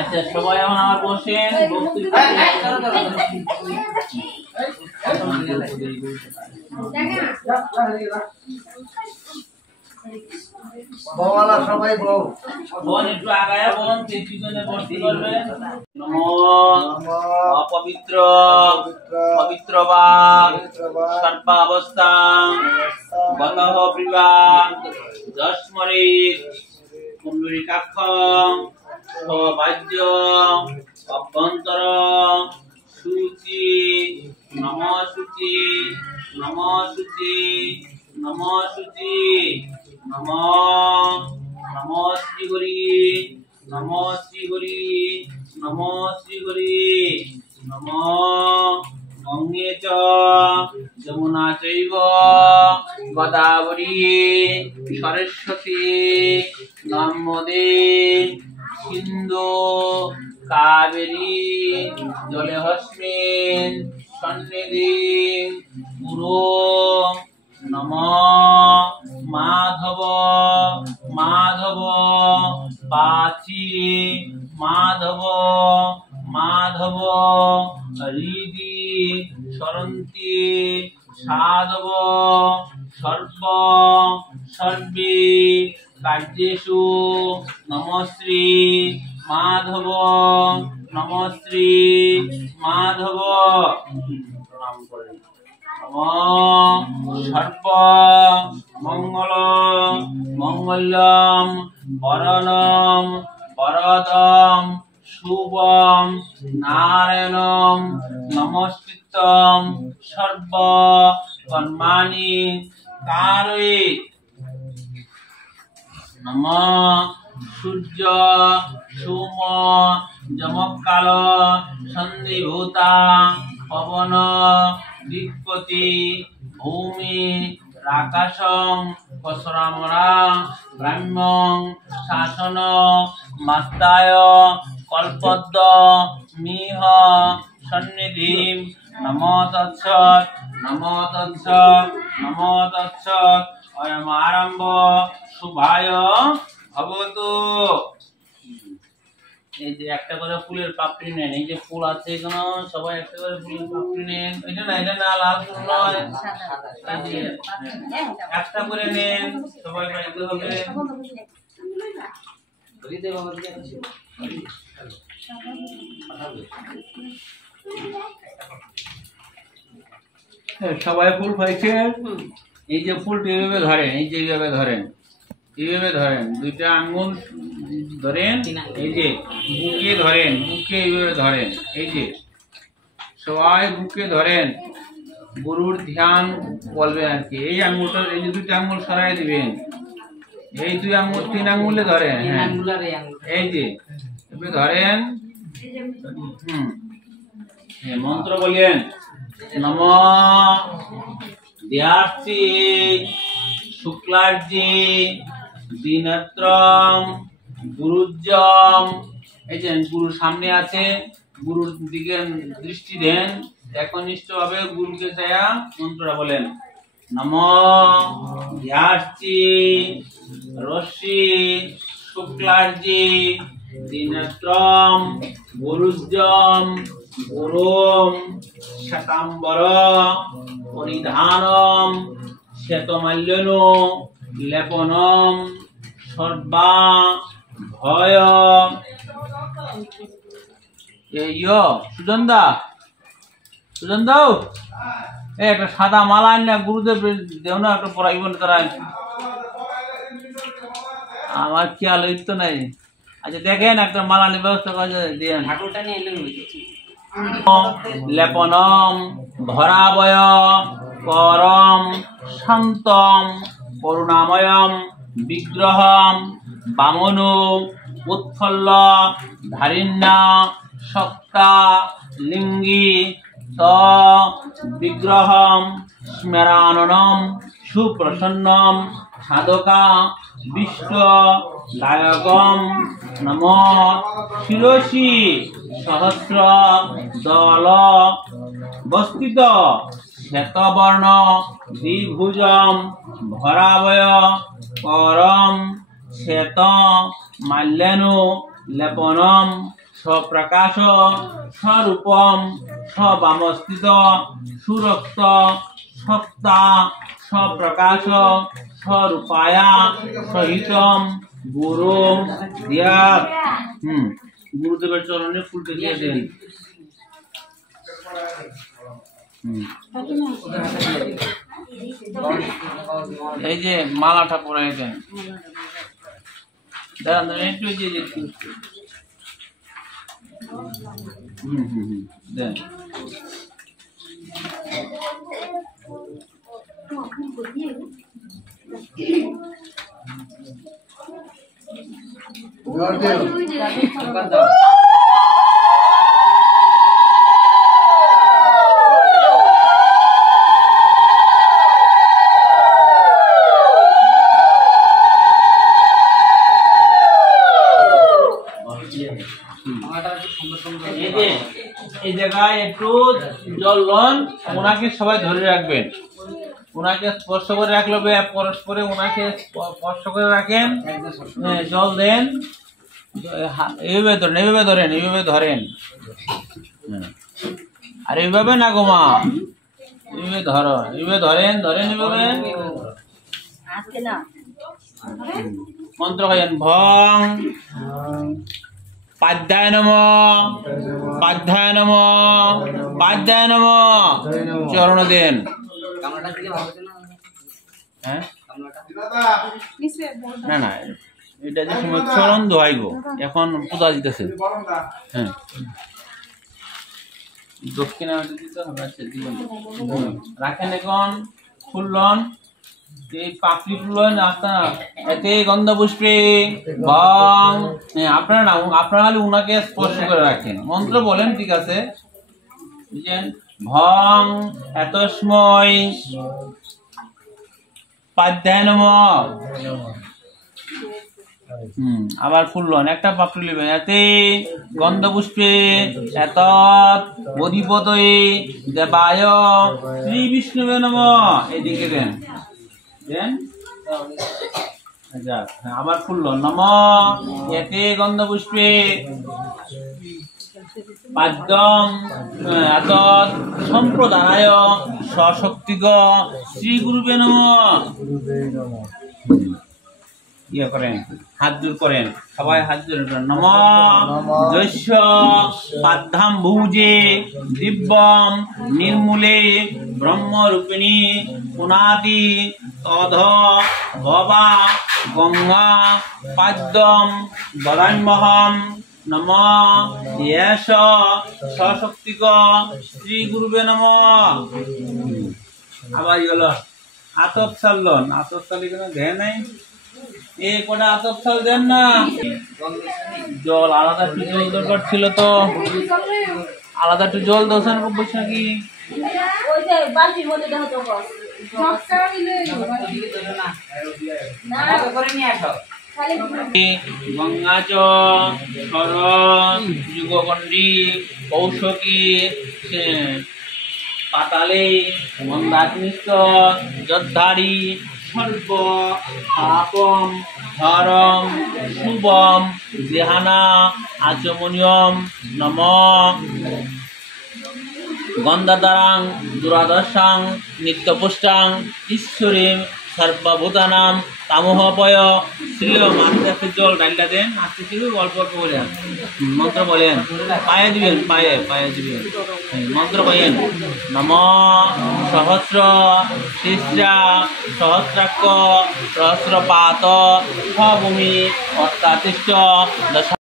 আচ্ছা সবাই আমার বসেন সবাই বোন একটু আগায় বোন পিছনে বসতে করবে নমো অপবিত্র পবিত্র বা সর্বাবস্থাং গতঃ প্রিবা দশমরিত কুণ্ডলিকাক্ষং সবাজ্য অভ্যন্তর শুচি নম শুচি নম শুচি নম শুচি নম নম শ্রী হরি নম শ্রী হরি নম শ্রী হরি নম গঙ্গে চ যমুনা চৈব গোদাবরী সরস্বতী নর্মদে সিন্ধু কাবেরী জলেহস্মিন সন্নিধি পুরো নম মাধব মাধব পাচি মাধব মাধব হৃদি সরন্তি সাধব সর্ব সর্বে কার্যেষু নমশ্রী মাধব নমশ্রী মাধব প্রণাম করেন সর্ব মঙ্গল মঙ্গলম বরণম বরদম শুভম নারায়ণম নমস্কৃতম সর্ব কর্মাণি কারয়ে নম সূর্য সোম যমকাল সন্ধিভূতা পবন দিকপতি ভূমি আকাশং কসরামরা ব্রাহ্মং শাসন মাস্তায় কল্পদ্দ মিহ সন্নিধিম নমো তৎসৎ নমো তৎসৎ নমো তৎসৎ অয়ম আরম্ভ শুভায় ভবতু। এই যে একটা করে ফুলের পাপড়ি নেন, এই যে ফুল আছে এখানে সবাই একটা করে ফুলের পাপড়ি নেন, এটা না লাল ফুল নয়, একটা করে নেন সবাই পাইতে হবে। সবাই ফুল পাইছে। এই যে ফুলটি এইভাবে ধরেন, এই যে এইভাবে ধরেন, এইভাবে ধরেন, দুইটা আঙ্গুল ধরেন, এই যে বুকে ধরেন, বুকে এইভাবে ধরেন, এই যে সবাই বুকে ধরেন, গুরুর ধ্যান বলবেন আর কি। এই আঙ্গুলটা, এই যে দুইটা আঙ্গুল সরাই দিবেন, এই দুই আঙ্গুল তিন আঙ্গুলে ধরেন, হ্যাঁ এই যে এভাবে ধরেন। মন্ত্র বলেন নম দ্যার্চি শুক্লার্জি দিনত্রম গুরুজ্জম। এই যে গুরুর সামনে আছে, গুরুর দিকে দৃষ্টি দেন, একনিষ্ঠ ভাবে গুরুকে ছায়া মন্ত্রটা বলেন নম দ্যার্চি রশ্মি শুক্লার্জি দিনত্রম গুরুজ্জম গুরুম শ্বেতাম্বর পরিধানম শ্বেতমাল্যন লেপনম সর্বা ভয়। সুজন দা একটা সাদা মালা না গুরুদেব দেও না, একটা পড়াইব না তারা, আমার খেয়াল হইতো নাই। আচ্ছা দেখেন একটা মালানি ব্যবস্থা করে দিয়ে ঠাকুরটা নিয়ে লেপনম ধরাবয় পরম শান্তম করুণাময়ম বিগ্রহম বামনো উৎফল্ল ধারিণ্যা সক্তা লিঙ্গি ত বিগ্রহম স্মরাননম সুপ্রসন্নম সাধকা বিষ্ণ দায়কম নম শিরসি সহস্র দল বস্তিত শ্বেতবর্ণ দ্বিভুজম ভরাবয় করম শ্বেত মাল্যানু লেপনম স্বপ্রকাশ স্বরূপম স্ববামস্থিত সুরক্ত সত্তা স্বপ্রকাশ স্বরূপায়া সহিতম গুরু দিয়াত। গুরুদেবের চরণে ফুলটা দিয়ে দেন। এই যে মালাটা পরাই দেন। দাঁড়ান একটু দেন। এই জায়গায় একটু জল লন, ওনাকে সবাই ধরে রাখবেন, ওনাকে স্পর্শ করে রাখলে পরস্পরে ওনাকে স্পর্শ করে রাখেন, জল দেন, এইভাবে ধরেন, এইভাবে ধরেন, এইভাবে ধরেন, আর এইভাবে না গোমা, এইভাবে ধরো, এইভাবে ধরেন, ধরেন এইভাবে মন্ত্র খাইয়েন। ভং পাধ্যায় নম, পাধ্যায় নম, পাধ্যায় নম, চরণ দেন। হ্যাঁ না না, এটা যে সময় চরণ দোয়াইব, এখন পূজা দিতেছে। হ্যাঁ দক্ষিণা দিতে হবে, রাখেন এখন ফুলন, এই পাপড়ি ফুলন আপনার এতে গন্ধ পুষ্পে ভং, আপনারা না, আপনারা খালি উনাকে স্পর্শ করে রাখেন, মন্ত্র বলেন, ঠিক আছে। ভং এতস্মৈ পাধ্যায় নম, আবার ফুলন একটা পাপড়ি নেবেন, এতে গন্ধ পুষ্পে এত অধিপতয়ে দেবায় শ্রী বিষ্ণুবে নম, এদিকে দেন দেন। আবার ফুলন নম এতে গন্ধ পুষ্পে পাদ্যম এত সম্প্রদায় সশক্তিগ শ্রী গুরুবে নম। ইয়ে করেন, হাত জোর করেন, সবাই হাত জোর করেন। নম জৈস্য পাদ্ধাম ভুজে দিব্যম নির্মূলে ব্রহ্মরূপিণী পুনাতি তধ ভবা গঙ্গা পাদ্যম বদান্যহম। নম এষ সশক্তিক শ্রী গুরুবে নম। আবার গেল আতপ সালন, আতপ সালি কোনো ধ্যান নাই, এ কটা আতপ সাল দেন না। জল আলাদা একটু জল দরকার ছিল, তো আলাদা একটু জল দোষণ করবো নাকি? গঙ্গা চ শরণ যুগকণ্ডী কৌশকী পাতালে মন্দাগ্নিস্ত যদ্ধারী সর্ব পাপম ধরম শুভম দেহানা আচমনিয়ম। নম গন্ধাধারাং দুরাদর্শাং নিত্যপুষ্টাং ঈশ্বরীম সর্বভূতানাম তামোহপয়। শ্রীয় মাথে জল ডালটা দেন, আস্তে ছিল অল্প অল্প বলেন, মন্ত্র বলেন, পায়ে দিবেন, পায়ে পায়ে দিবেন, মন্ত্র বলেন। নম সহস্র শিষ্যা সহস্রাক্ষ সহস্রপাত ভূমি অত্যাতিষ্ঠ দশ